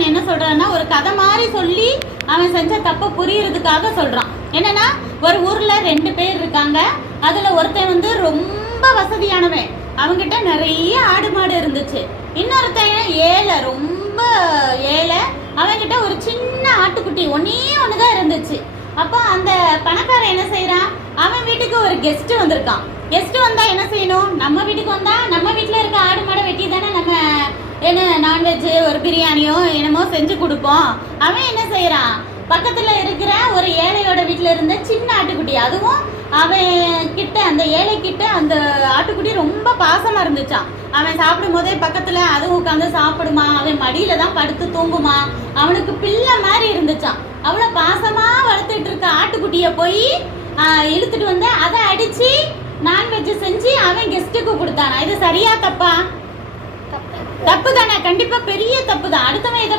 பகவான் என்ன சொல்றான்னா ஒரு கதை மாதிரி சொல்லி அவன் செஞ்ச தப்ப புரியறதுக்காக சொல்றான். என்னன்னா ஒரு ஊர்ல 2 பேர் இருக்காங்க. அதுல ஒருத்தன் வந்து ரொம்ப வசதியானவன், அவங்கிட்ட நிறைய ஆடு மாடு இருந்துச்சு. இன்னொருத்தன் ஏழை, ரொம்ப ஏழை, அவன்கிட்ட ஒரு சின்ன ஆட்டுக்குட்டி ஒண்ணுதான் இருந்துச்சு. அப்போ அந்த பணக்காரன் என்ன செய்யறான், அவன் வீட்டுக்கு ஒரு கெஸ்ட் வந்திருக்கான். கெஸ்ட் வந்தா என்ன செய்யணும், நம்ம வீட்டுக்கு வந்தா நம்ம வீட்டுல இருக்க ஆடு மாடை வெட்டி தானே நம்ம என்ன நான்வெஜ் ஒரு பிரியாணியோ என்னமோ செஞ்சு கொடுப்போம். அவன் என்ன செய்யறான், பக்கத்துல இருக்கிற ஒரு ஏழையோட வீட்டுல இருந்த சின்ன ஆட்டுக்குட்டி, அதுவும் அவன் கிட்ட அந்த ஏழை கிட்ட அந்த ஆட்டுக்குட்டி ரொம்ப பாசமா இருந்துச்சான். அவன் சாப்பிடும் போதே பக்கத்துல அதுவும் உட்காந்து சாப்பிடுமா, அவன் மடியில தான் படுத்து தூங்குமா, அவனுக்கு பிள்ளை மாதிரி இருந்துச்சான். அவ்வளவு பாசமா வளர்த்துட்டு இருக்க ஆட்டுக்குட்டிய போய் இழுத்துட்டு வந்து அதை அடிச்சு நான்வெஜ் செஞ்சு அவன் கெஸ்ட்டுக்கு கொடுத்தானா? இது சரியா தப்பா? தப்பு தானே, கண்டிப்பா பெரிய தப்பு தான். அடுத்தவன் இதை